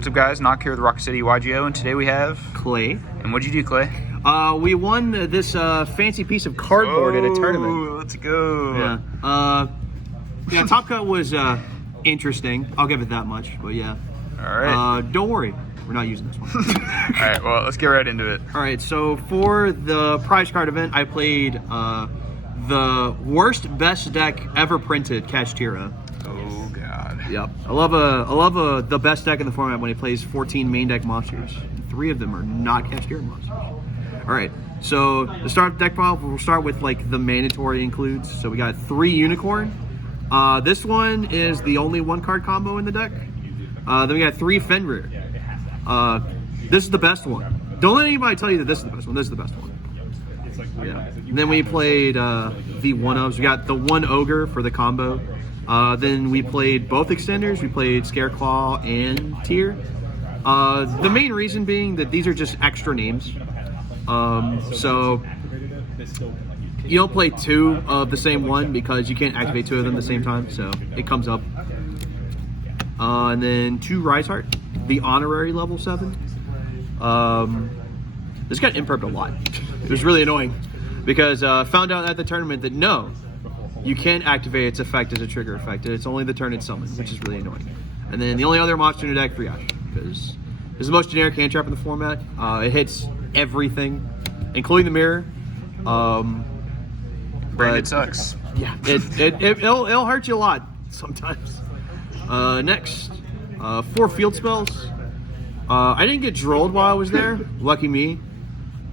What's up, guys? Knock here with Rocket City YGO, and today we have Clay. And what'd you do, Clay? We won this fancy piece of cardboard at a tournament. Let's go. Yeah, Top Cut was interesting. I'll give it that much, but yeah. All right. Don't worry, we're not using this one. All right, well, let's get right into it. All right, so for the prize card event, I played the worst best deck ever printed, Kashtira. Oh God. Yep. I love the best deck in the format when he plays 14 main deck monsters. 3 of them are not Kashtira monsters. All right. So to start the deck file, we'll start with like the mandatory includes. So we got 3 unicorn. This one is the only 1-card combo in the deck. Then we got 3 Fenrir. This is the best one. Don't let anybody tell you that this is the best one. This is the best one. Yeah. And then we played the 1-ofs. We got the 1 ogre for the combo. Then we played both extenders. We played Scareclaw and Tyr. The main reason being that these are just extra names. So you don't play 2 of the same one because you can't activate 2 of them at the same time. So it comes up. And then 2 Rise Heart, the honorary level 7. This got imperped a lot. It was really annoying because found out at the tournament that no, you can't activate its effect as a trigger effect. It's only the turn it's summoned, which is really annoying. And then the only other monster in the deck, Triage, because it's the most generic hand trap in the format. It hits everything, including the mirror. Branded sucks. Yeah, it'll hurt you a lot sometimes. Next, 4 field spells. I didn't get drolled while I was there. Lucky me.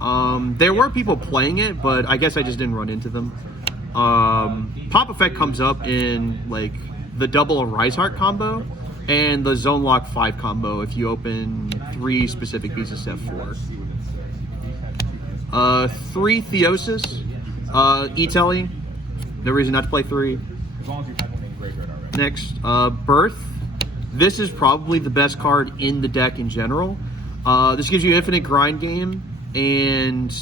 There were people playing it, but I guess I just didn't run into them. Pop effect comes up in like the double Rise Heart combo and the Zone Lock 5 combo if you open 3 specific pieces set 4. 3 Theosis. E-Telly. No reason not to play 3. Next, Birth. This is probably the best card in the deck in general. This gives you infinite grind game, and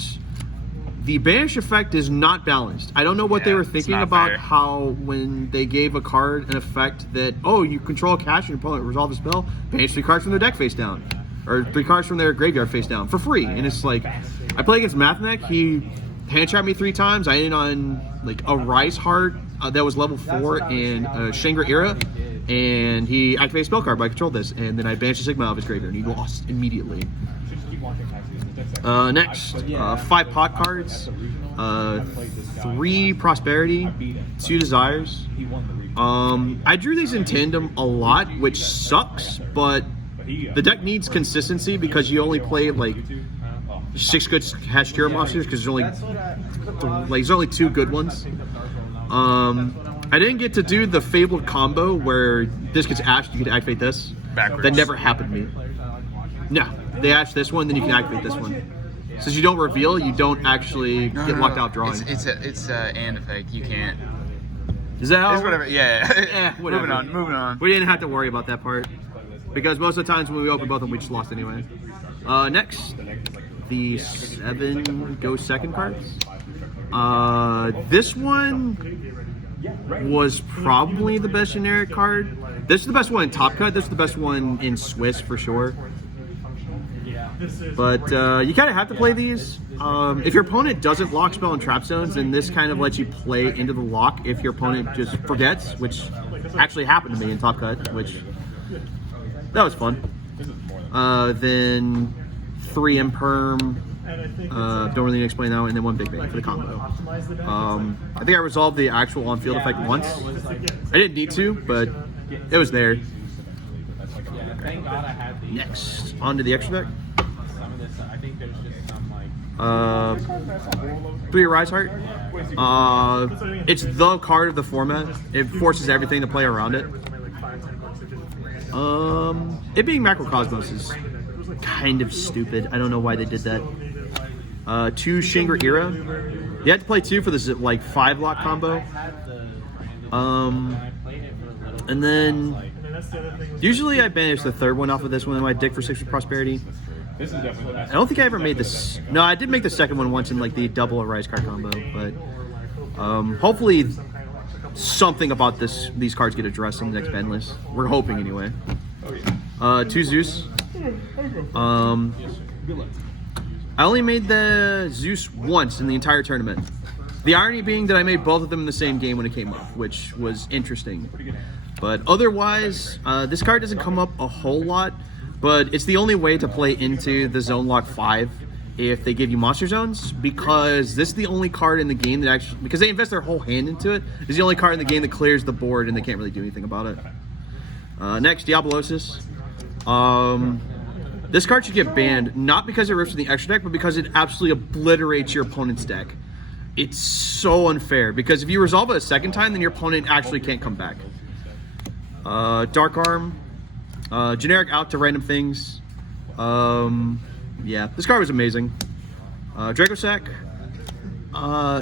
the banish effect is not balanced. I don't know what they were thinking about fair. How when they gave a card an effect that, oh, you control a cash and your opponent resolve a spell, banish 3 cards from their deck face down. Or 3 cards from their graveyard face down for free. And it's like, I play against Mathmech, he hand trapped me 3 times. I ended on like a Rise Heart that was level 4 and a Shangri-Era. And he activated a spell card, but I controlled this. And then I banished a Sigma out of his graveyard and he lost immediately. Next, 5 pot cards, 3 prosperity, 2 desires. I drew these in tandem a lot, which sucks, but the deck needs consistency because you only play like 6 good Kashtira monsters because there's only 2 good ones. I didn't get to do the fabled combo where this gets ashed, you can activate this. Backwards. That never happened to me. No, they ash this one, then you can activate this one. Since you don't reveal, you don't actually get locked out drawing. It's a and effect. You can't. Is that how? It's whatever. Yeah. Whatever. Moving on. We didn't have to worry about that part because most of the times when we opened both of them, we just lost anyway. Next, the 7 Ghost second cards. This one was probably the best generic card. This is the best one in Top Cut. This is the best one in Swiss for sure. But you kind of have to play these. If your opponent doesn't lock spell and trap zones, then this kind of lets you play into the lock if your opponent just forgets, which actually happened to me in Top Cut, which that was fun. Then 3 Imperm. Don't really need to explain that one, and then 1 Big Bang for the combo. I think I resolved the actual on-field effect once. I didn't need to, but it was there. Next, on to the extra deck. 3 Rise Heart. It's the card of the format. It forces everything to play around it. It being Macrocosmos is kind of stupid. I don't know why they did that. 2 Shangri-Era. You had to play 2 for this like 5 lock combo. And then usually I banish the 3rd one off of this one in my deck for 6 with prosperity. I don't think I ever made this. No, I did make the 2nd one once in like the double Rise card combo, but hopefully something about these cards get addressed in the next ban list. We're hoping anyway. 2 Zeus. I only made the Zeus once in the entire tournament. The irony being that I made both of them in the same game when it came up, which was interesting. But otherwise, this card doesn't come up a whole lot, but it's the only way to play into the Zone Lock 5 if they give you Monster Zones, because this is the only card in the game that actually, because they invest their whole hand into it, is the only card in the game that clears the board and they can't really do anything about it. Next, Diabolosis. This card should get banned, not because it rips from the extra deck, but because it absolutely obliterates your opponent's deck. It's so unfair, because if you resolve it a second time, then your opponent actually can't come back. Dark Arm. Generic out to random things. Yeah, this card was amazing. Dracosac.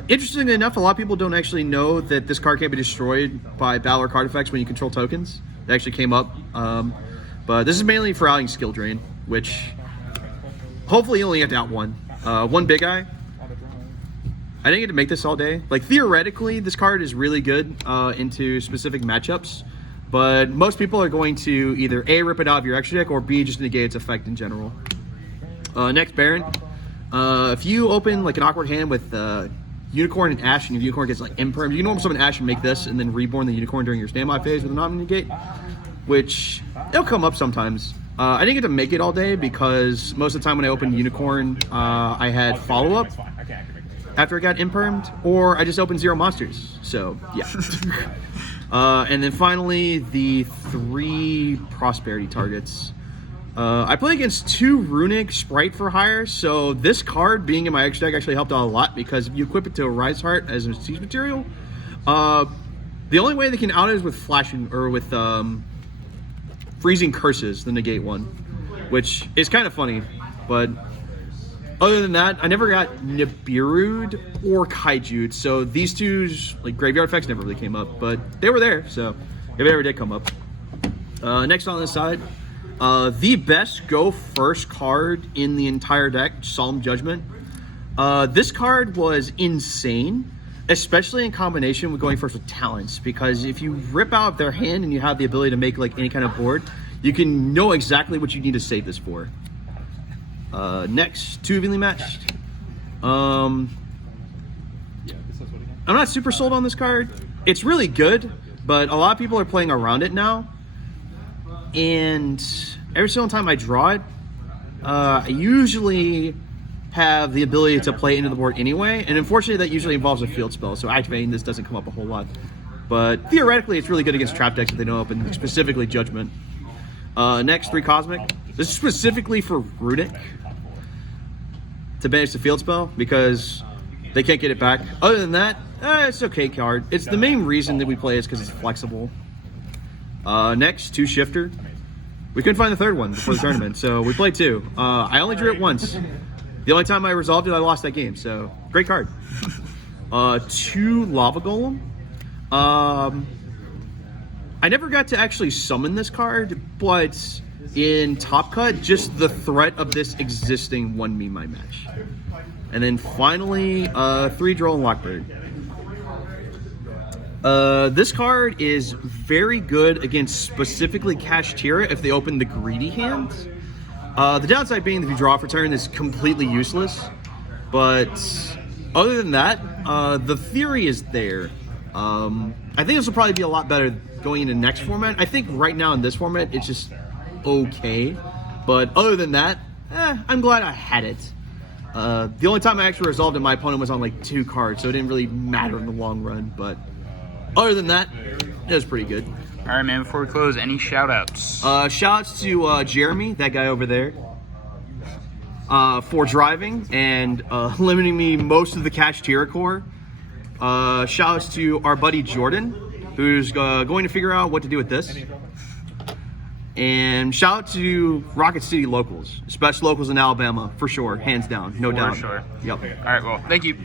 Interestingly enough, a lot of people don't actually know that this card can't be destroyed by battle or card effects when you control tokens. It actually came up. But this is mainly for outing Skill Drain, which hopefully you only have to out one. One big eye. I didn't get to make this all day. Like, theoretically, this card is really good into specific matchups, but most people are going to either A, rip it out of your extra deck, or B, just negate its effect in general. Next, Baron. If you open like an awkward hand with Unicorn and Ash, and your Unicorn gets like Imperm, you can normal summon Ash and make this, and then reborn the Unicorn during your standby phase with an Omni-Negate, which it'll come up sometimes. I didn't get to make it all day because most of the time when I opened Unicorn, I had follow-up after it got impermed, or I just opened 0 monsters. So, yeah. And then finally, the 3 Prosperity targets. I play against 2 Runic Sprite for hire, so this card being in my extra deck actually helped out a lot, because if you equip it to a Rise Heart as a siege material, the only way they can out it is with flashing, or with freezing curses, the negate one, which is kind of funny. But other than that, I never got Nibiru'd or Kaiju'd, so these two's like graveyard effects never really came up, but they were there, so if it ever did come up. Next on this side, the best go first card in the entire deck, Solemn Judgment. This card was insane, especially in combination with going first with talents, because if you rip out their hand and you have the ability to make like any kind of board, you can know exactly what you need to save this for. Next, 2 evenly matched. I'm not super sold on this card. It's really good, but a lot of people are playing around it now, and every single time I draw it, I usually have the ability to play into the board anyway, and unfortunately that usually involves a field spell, so activating this doesn't come up a whole lot. But theoretically it's really good against trap decks if they don't open, specifically Judgment. Next, 3 Cosmic. This is specifically for Runic to banish the field spell, because they can't get it back. Other than that, it's an okay card. It's the main reason that we play is because it's flexible. Next, 2 Shifter. We couldn't find the 3rd one before the tournament, so we played 2. I only drew it once. The only time I resolved it, I lost that game, so great card. 2 Lava Golem. I never got to actually summon this card, but in Top Cut, just the threat of this existing won me my match. And then finally, 3 Droll and Lockbird. This card is very good against specifically Kashtira if they open the greedy hand. The downside being that if you draw for turn, it's completely useless. But other than that, the theory is there. I think this will probably be a lot better going into next format. I think right now in this format, it's just okay. But other than that, I'm glad I had it. The only time I actually resolved it, my opponent was on like 2 cards, so it didn't really matter in the long run. But other than that, it was pretty good. All right, man, before we close, any shout-outs? Shout-outs to Jeremy, that guy over there, for driving and limiting me most of the Kashtira core. Shout-outs to our buddy Jordan, who's going to figure out what to do with this. And shout-out to Rocket City locals, especially locals in Alabama, for sure, hands down, no doubt. For sure. Yep. All right, well, thank you.